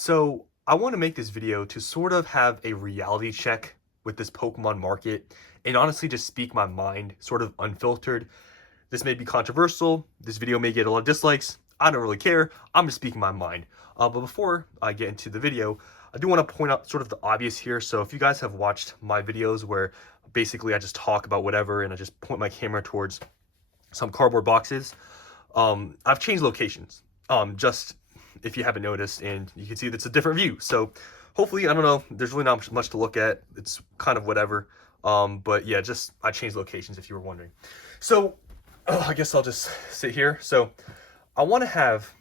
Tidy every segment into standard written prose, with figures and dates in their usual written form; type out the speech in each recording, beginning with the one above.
So I want to make this video to sort of have a reality check with this Pokemon market and honestly just speak my mind, sort of unfiltered. This may be controversial. This video may get a lot of dislikes. I don't really care. I'm just speaking my mind. But before I get into the video, I do want to point out sort of the obvious here. So if you guys have watched my videos where basically I just talk about whatever and I just point my camera towards some cardboard boxes, I've changed locations. Just if you haven't noticed, and you can see that's a different view. So hopefully, I don't know, there's really not much to look at. It's kind of whatever. But yeah, just I changed locations if you were wondering. So I guess I'll just sit here. So I want to have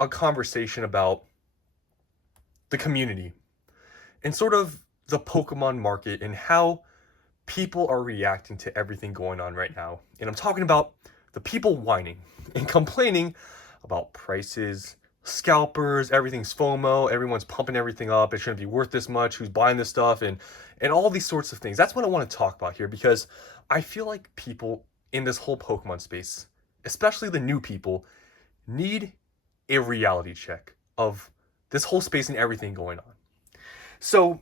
a conversation about the community and sort of the Pokemon market and how people are reacting to everything going on right now. And I'm talking about the people whining and complaining about prices, scalpers, everything's FOMO, everyone's pumping everything up, it shouldn't be worth this much, who's buying this stuff, and all these sorts of things. That's what I want to talk about here, because I feel like people in this whole Pokemon space, especially the new people, need a reality check of this whole space and everything going on. So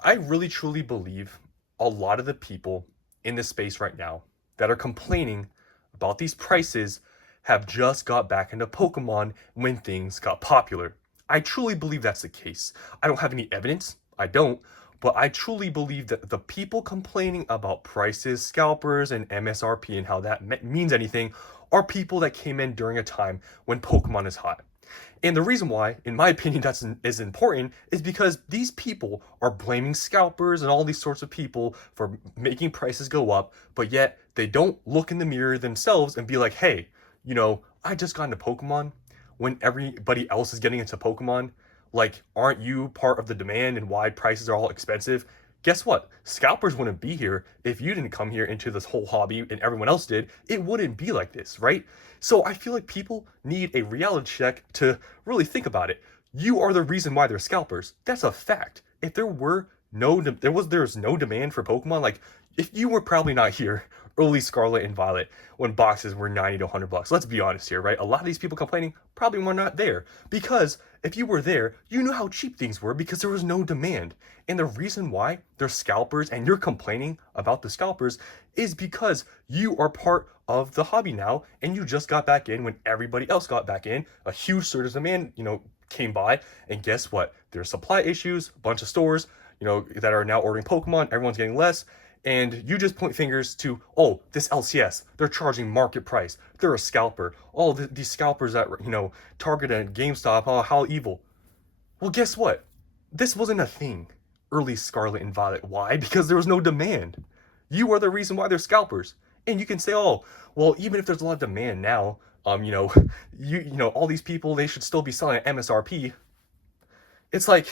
I really truly believe a lot of the people in this space right now that are complaining about these prices have just got back into Pokemon when things got popular. I truly believe that's the case. I don't have any evidence, I don't, but I truly believe that the people complaining about prices, scalpers, and MSRP and how that means anything are people that came in during a time when Pokemon is hot. And the reason why, in my opinion, that's is important is because these people are blaming scalpers and all these sorts of people for making prices go up, but yet they don't look in the mirror themselves and be like, hey, I just got into Pokemon when everybody else is getting into Pokemon. Like, aren't you part of the demand and why prices are all expensive? Guess what? Scalpers wouldn't be here if you didn't come here into this whole hobby and everyone else did. It wouldn't be like this, right? So I feel like people need a reality check to really think about it. You are the reason why they're scalpers. That's a fact. If there's no demand for Pokemon, like if you were probably not here early Scarlet and Violet when boxes were 90 to 100 bucks. Let's be honest here, right? A lot of these people complaining probably were not there, because if you were there, you knew how cheap things were because there was no demand. And the reason why they're scalpers and you're complaining about the scalpers is because you are part of the hobby now and you just got back in when everybody else got back in. A huge surge of demand, came by, and guess what? There's supply issues, a bunch of stores, that are now ordering Pokemon, everyone's getting less, and you just point fingers to, oh, this LCS, they're charging market price, they're a scalper, oh, these scalpers that, Target and GameStop, oh, how evil. Well, guess what? This wasn't a thing early Scarlet and Violet. Why? Because there was no demand. You are the reason why they're scalpers. And you can say, oh, well, even if there's a lot of demand now, all these people, they should still be selling at MSRP. It's like,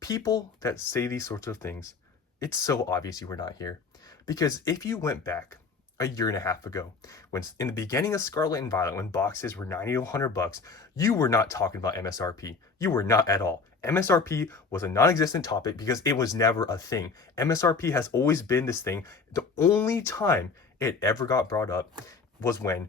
people that say these sorts of things, it's so obvious you were not here. Because if you went back a year and a half ago, when in the beginning of Scarlet and Violet, when boxes were 90 to 100 bucks, you were not talking about MSRP. You were not at all. MSRP was a non-existent topic because it was never a thing. MSRP has always been this thing. The only time it ever got brought up was when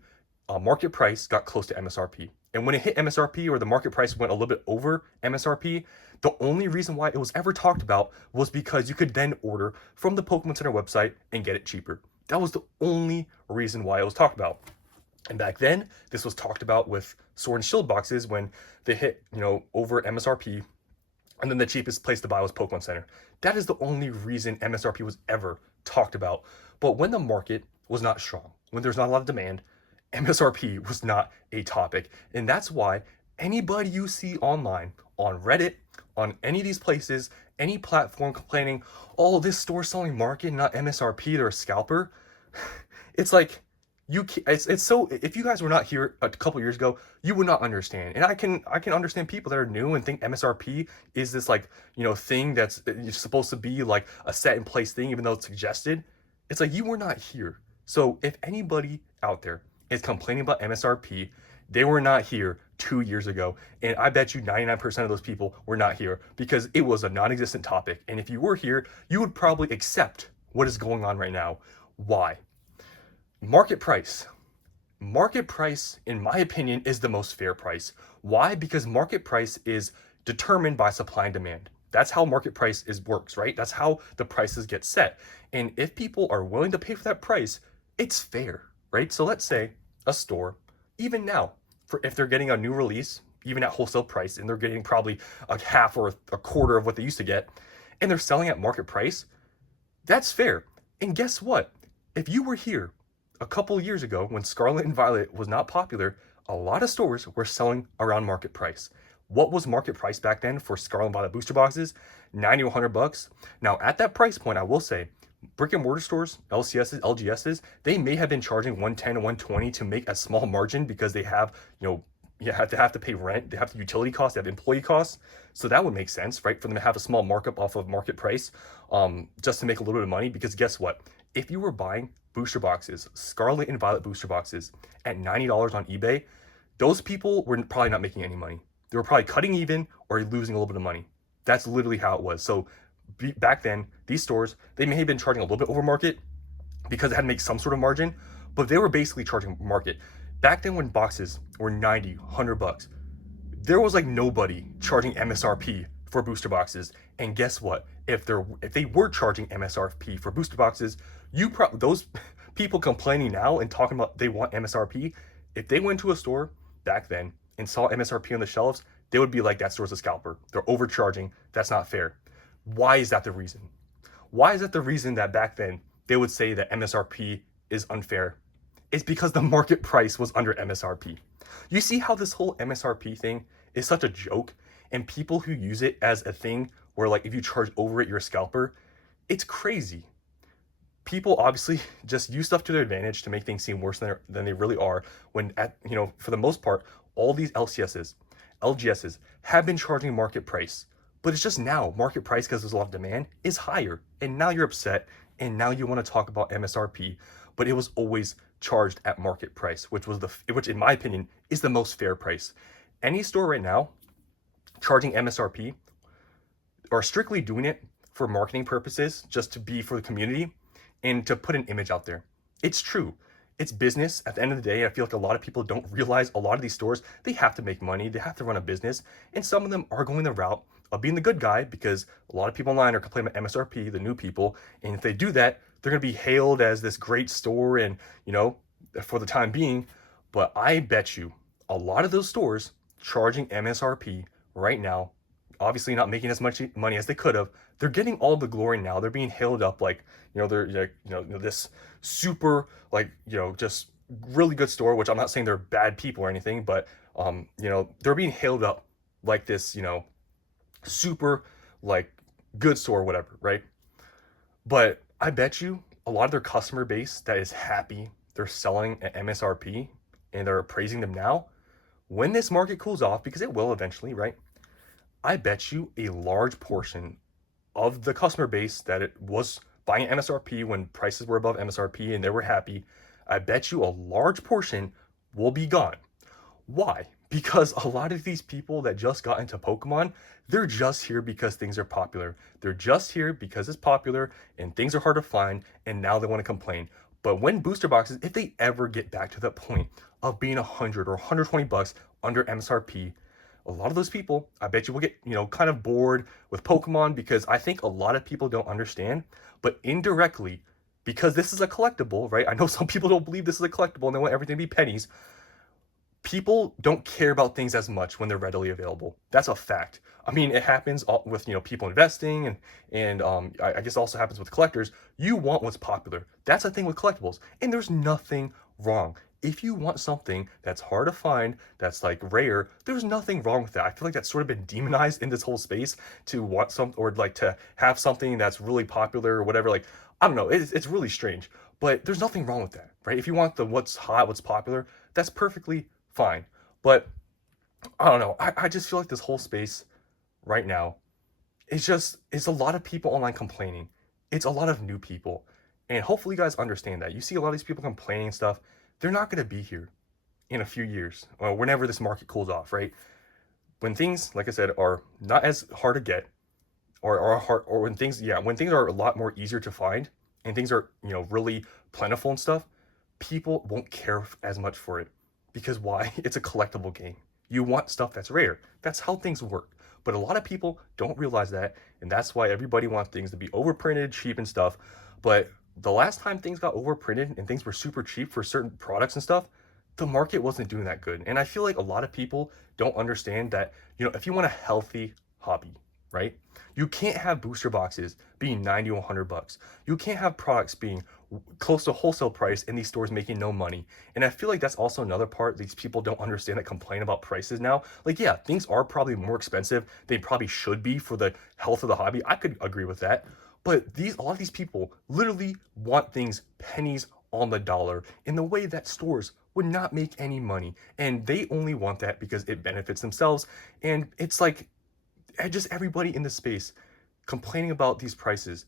market price got close to MSRP. And when it hit MSRP, or the market price went a little bit over MSRP, the only reason why it was ever talked about was because you could then order from the Pokemon Center website and get it cheaper. That was the only reason why it was talked about. And back then, this was talked about with Sword and Shield boxes when they hit, over MSRP, and then the cheapest place to buy was Pokemon Center. That is the only reason MSRP was ever talked about. But when the market was not strong, when there's not a lot of demand, MSRP was not a topic. And that's why anybody you see online, on Reddit, on any of these places, any platform complaining, oh, this store's selling market, not MSRP, they're a scalper. It's like, it's so, if you guys were not here a couple years ago, you would not understand. And I can understand people that are new and think MSRP is this thing that's supposed to be like a set in place thing, even though it's suggested. It's like, you were not here. So if anybody out there is complaining about MSRP, they were not here 2 years ago. And I bet you 99% of those people were not here because it was a non-existent topic. And if you were here, you would probably accept what is going on right now. Why? Market price. Market price, in my opinion, is the most fair price. Why? Because market price is determined by supply and demand. That's how market price works, right? That's how the prices get set. And if people are willing to pay for that price, it's fair, right? So let's say a store, even now, for if they're getting a new release, even at wholesale price, and they're getting probably a half or a quarter of what they used to get, and they're selling at market price, that's fair. And guess what? If you were here a couple years ago when Scarlet and Violet was not popular, a lot of stores were selling around market price. What was market price back then for Scarlet and Violet booster boxes? 90 to 100 bucks. Now, at that price point, I will say, brick and mortar stores, LCSs, LGSs, they may have been charging 110 to 120 to make a small margin because they have, you have to pay rent, they have the utility costs, they have employee costs. So that would make sense, right? For them to have a small markup off of market price, just to make a little bit of money. Because guess what? If you were buying booster boxes, Scarlet and Violet booster boxes at $90 on eBay, those people were probably not making any money. They were probably cutting even or losing a little bit of money. That's literally how it was. So back then, these stores, they may have been charging a little bit over market because they had to make some sort of margin, but they were basically charging market. Back then when boxes were 90, 100 bucks, there was like nobody charging MSRP for booster boxes. And guess what? If they were charging MSRP for booster boxes, those people complaining now and talking about they want MSRP, if they went to a store back then and saw MSRP on the shelves, they would be like, that store's a scalper. They're overcharging. That's not fair. Why is that the reason? Why is that the reason that back then they would say that MSRP is unfair? It's because the market price was under MSRP. You see how this whole MSRP thing is such a joke, and people who use it as a thing where like if you charge over it, you're a scalper. It's crazy. People obviously just use stuff to their advantage to make things seem worse than they really are, when for the most part, all these LCSs, LGSs have been charging market price. But it's just now market price, because there's a lot of demand, is higher. And now you're upset, and now you want to talk about MSRP, but it was always charged at market price, which in my opinion is the most fair price. Any store right now charging MSRP are strictly doing it for marketing purposes, just to be for the community and to put an image out there. It's true. It's business. At the end of the day, I feel like a lot of people don't realize a lot of these stores, they have to make money, they have to run a business, and some of them are going the route of being the good guy, because a lot of people online are complaining about MSRP, the new people, and if they do that, they're going to be hailed as this great store and, for the time being. But I bet you a lot of those stores charging MSRP right now, obviously not making as much money as they could have, they're getting all the glory now. They're being hailed up like, they're like, this super, like, just really good store, which I'm not saying they're bad people or anything, but, they're being hailed up like this, super, like, good store or whatever, right? But I bet you a lot of their customer base that is happy they're selling at MSRP and they're praising them now, when this market cools off, because it will eventually, right? I bet you a large portion of the customer base that it was buying at MSRP when prices were above MSRP and they were happy, I bet you a large portion will be gone. Why? Because a lot of these people that just got into Pokemon, they're just here because things are popular. They're just here because it's popular and things are hard to find, and now they want to complain. But when booster boxes, if they ever get back to that point of being 100 or 120 bucks under MSRP, a lot of those people, I bet you will get, kind of bored with Pokemon, because I think a lot of people don't understand, but indirectly, because this is a collectible, right? I know some people don't believe this is a collectible and they want everything to be pennies. People don't care about things as much when they're readily available. That's a fact. I mean, it happens with, people investing, and I guess also happens with collectors. You want what's popular. That's the thing with collectibles. And there's nothing wrong. If you want something that's hard to find, that's like rare, there's nothing wrong with that. I feel like that's sort of been demonized in this whole space, to want or like to have something that's really popular or whatever. Like, I don't know, it's really strange, but there's nothing wrong with that, right? If you want what's hot, what's popular, that's perfectly fine. But I don't know, I just feel like this whole space right now, it's a lot of people online complaining. It's a lot of new people. And hopefully you guys understand that. You see a lot of these people complaining and stuff, they're not going to be here in a few years, or whenever this market cools off, right? When things, like I said, are not as hard to get, or when things are a lot more easier to find, and things are, really plentiful and stuff, people won't care as much for it. Because why? It's a collectible game. You want stuff that's rare. That's how things work. But a lot of people don't realize that, and that's why everybody wants things to be overprinted, cheap and stuff. But the last time things got overprinted and things were super cheap for certain products and stuff, the market wasn't doing that good. And I feel like a lot of people don't understand that, if you want a healthy hobby, right? You can't have booster boxes being 90 to 100 bucks. You can't have products being close to wholesale price and these stores making no money. And I feel like that's also another part these people don't understand that complain about prices now. Like, yeah, things are probably more expensive. They probably should be for the health of the hobby. I could agree with that. But a lot of these people literally want things pennies on the dollar in the way that stores would not make any money. And they only want that because it benefits themselves. And it's like, just everybody in the space complaining about these prices.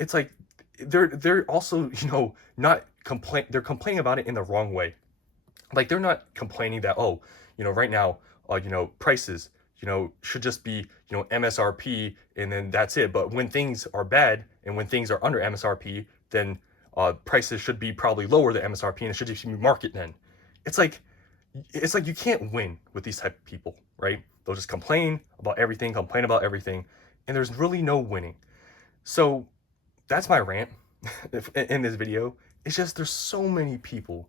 It's like they're also, not they're complaining about it in the wrong way. Like, they're not complaining that, oh, right now, prices, should just be, MSRP and then that's it. But when things are bad and when things are under MSRP, then prices should be probably lower than MSRP and it should just be market then. It's like you can't win with these type of people, right? They'll just complain about everything, and there's really no winning. So that's my rant in this video. It's just there's so many people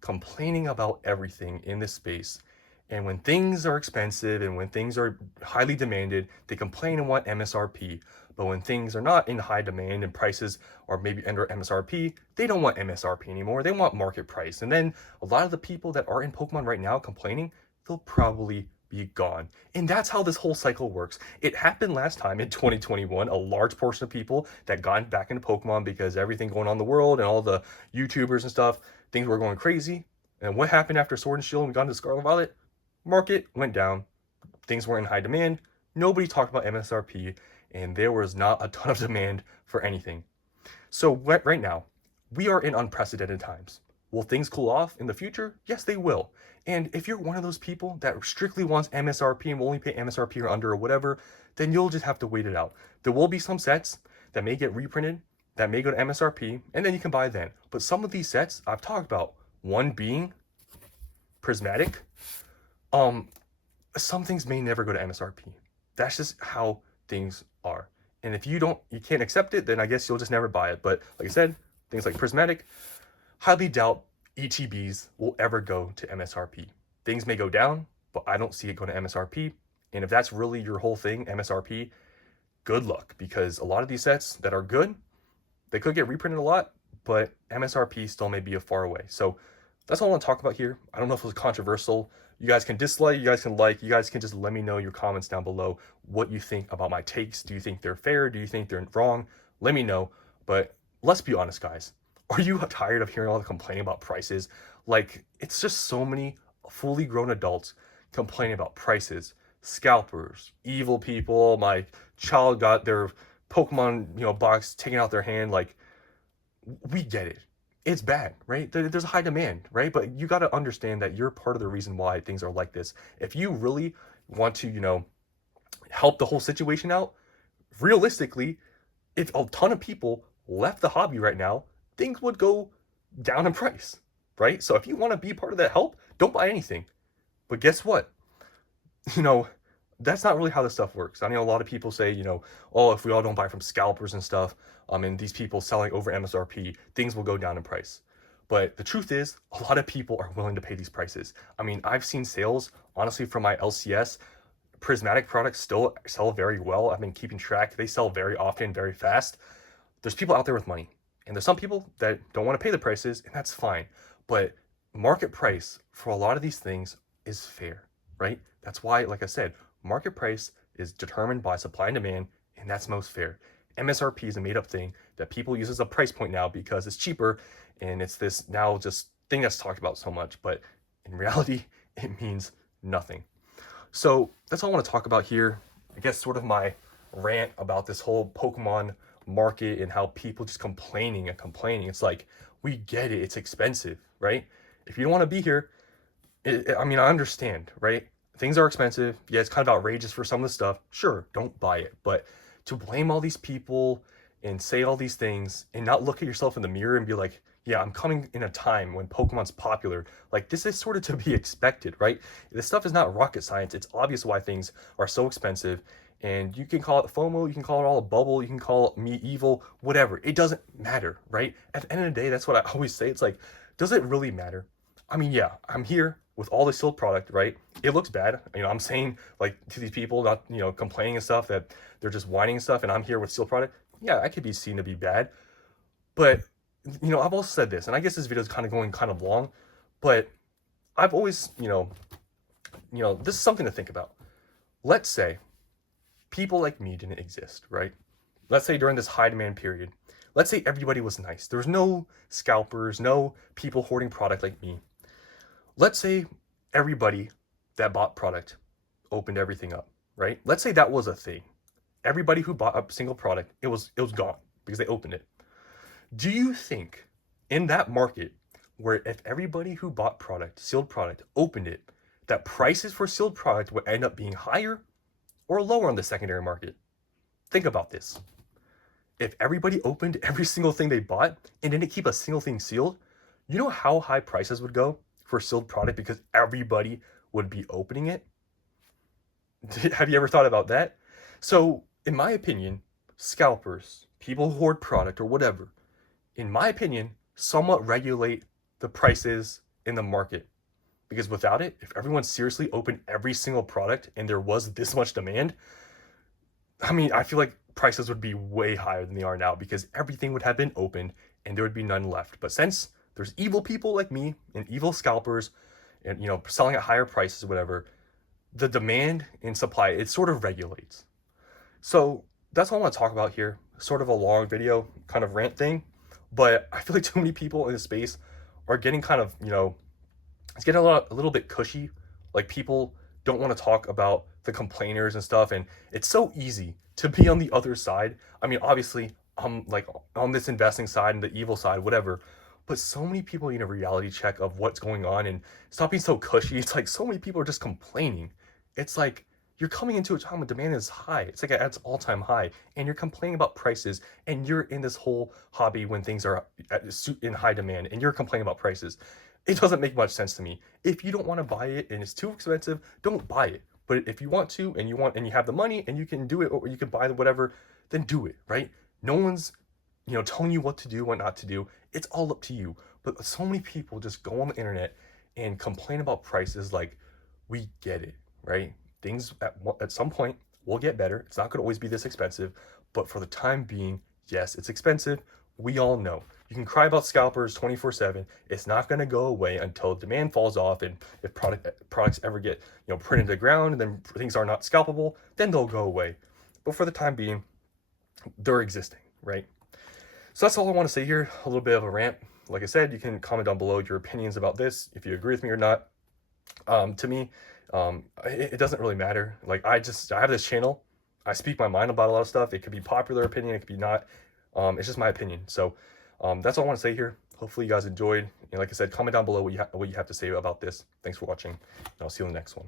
complaining about everything in this space. And when things are expensive and when things are highly demanded, they complain and want MSRP. But when things are not in high demand and prices are maybe under MSRP, they don't want MSRP anymore. They want market price. And then a lot of the people that are in Pokemon right now complaining, they'll probably be gone. And that's how this whole cycle works. It happened last time in 2021. A large portion of people that got back into Pokemon because everything going on in the world and all the YouTubers and stuff, things were going crazy. And what happened after Sword and Shield and we got into Scarlet Violet? Market went down. Things were in high demand. Nobody talked about MSRP, and there was not a ton of demand for anything. So right now, we are in unprecedented times. Will things cool off in the future? Yes, they will. And if you're one of those people that strictly wants MSRP and will only pay MSRP or under or whatever, then you'll just have to wait it out. There will be some sets that may get reprinted, that may go to MSRP, and then you can buy then. But some of these sets I've talked about, one being Prismatic, some things may never go to MSRP. That's just how things are. And if you can't accept it, then I guess you'll just never buy it. But like I said, things like Prismatic, highly doubt ETBs will ever go to MSRP. Things may go down, but I don't see it going to MSRP. And if that's really your whole thing, MSRP, good luck, because a lot of these sets that are good, they could get reprinted a lot, but MSRP still may be a far away. So that's all I want to talk about here. I don't know if it was controversial. You guys can dislike, you guys can like, you guys can just let me know your comments down below what you think about my takes. Do you think they're fair? Do you think they're wrong? Let me know. But let's be honest, guys. Are you tired of hearing all the complaining about prices? Like, it's just so many fully grown adults complaining about prices, scalpers, evil people. My child got their Pokemon, box taken out their hand. Like, we get it. It's bad, right? There's a high demand, right? But you got to understand that you're part of the reason why things are like this. If you really want to, help the whole situation out, realistically, if a ton of people left the hobby right now, things would go down in price, right? So if you want to be part of that help, don't buy anything. But guess what? That's not really how this stuff works. I know a lot of people say, oh, if we all don't buy from scalpers and stuff, and these people selling over MSRP, things will go down in price. But the truth is, a lot of people are willing to pay these prices. I mean, I've seen sales, honestly, from my LCS. Prismatic products still sell very well. I've been keeping track. They sell very often, very fast. There's people out there with money. And there's some people that don't want to pay the prices, and that's fine. But market price for a lot of these things is fair, right? That's why, like I said, market price is determined by supply and demand, and that's most fair. MSRP is a made-up thing that people use as a price point now because it's cheaper, and it's this now just thing that's talked about so much, but in reality, it means nothing. So that's all I want to talk about here. I guess sort of my rant about this whole Pokemon market and how people just complaining. It's like, we get it, it's expensive, right? If you don't want to be here, I understand, right? Things are expensive. Yeah, it's kind of outrageous for some of the stuff. Sure, don't buy it. But to blame all these people and say all these things and not look at yourself in the mirror and be like, yeah, I'm coming in a time when Pokemon's popular. Like, this is sort of to be expected, right? This stuff is not rocket science. It's obvious why things are so expensive. And you can call it FOMO, you can call it all a bubble, you can call me evil, whatever. It doesn't matter, right? At the end of the day, that's what I always say. It's like, does it really matter? I mean, yeah, I'm here with all the sealed product, right? It looks bad. I'm saying, like, to these people, not, complaining and stuff, that they're just whining and stuff, and I'm here with sealed product. Yeah, I could be seen to be bad. But, I've also said this, and I guess this video is kind of going kind of long, but I've always, this is something to think about. Let's say people like me didn't exist, right? Let's say during this high demand period, let's say everybody was nice. There was no scalpers, no people hoarding product like me. Let's say everybody that bought product opened everything up, right? Let's say that was a thing. Everybody who bought a single product, it was gone because they opened it. Do you think in that market where if everybody who bought product, sealed product, opened it, that prices for sealed product would end up being higher or lower on the secondary market? Think about this. If everybody opened every single thing they bought and didn't keep a single thing sealed, you know how high prices would go for sealed product because everybody would be opening it? Have you ever thought about that? So, in my opinion, scalpers, people who hoard product or whatever, in my opinion, somewhat regulate the prices in the market. Because without it, if everyone seriously opened every single product and there was this much demand, I feel like prices would be way higher than they are now because everything would have been opened and there would be none left. But since there's evil people like me and evil scalpers and, selling at higher prices, whatever, the demand and supply, it sort of regulates. So that's all I want to talk about here. Sort of a long video kind of rant thing, but I feel like too many people in this space are getting kind of, it's getting a little bit cushy. Like, people don't want to talk about the complainers and stuff, and it's so easy to be on the other side. Obviously, I'm like on this investing side and the evil side, whatever. But so many people need a reality check of what's going on and stop being so cushy. It's like so many people are just complaining. It's like you're coming into a time when demand is high. It's like at its all-time high, and you're complaining about prices, and you're in this whole hobby when things are in high demand, and you're complaining about prices. It doesn't make much sense to me. If you don't want to buy it and it's too expensive, don't buy it. But if you want to and you have the money and you can do it, or you can buy whatever, then do it, right? No one's, telling you what to do, what not to do. It's all up to you. But so many people just go on the internet and complain about prices. Like, we get it, right? Things at some point will get better. It's not going to always be this expensive, but for the time being, yes, it's expensive. We all know. You can cry about scalpers 24/7. It's not going to go away until demand falls off, and if products ever get printed to the ground, and then things are not scalpable, then they'll go away. But for the time being, they're existing, right? So that's all I want to say here. A little bit of a rant. Like I said, you can comment down below your opinions about this, if you agree with me or not. To me, it doesn't really matter. Like, I have this channel. I speak my mind about a lot of stuff. It could be popular opinion, it could be not. It's just my opinion. So that's all I want to say here. Hopefully you guys enjoyed. And like I said, comment down below what you have to say about this. Thanks for watching, and I'll see you in the next one.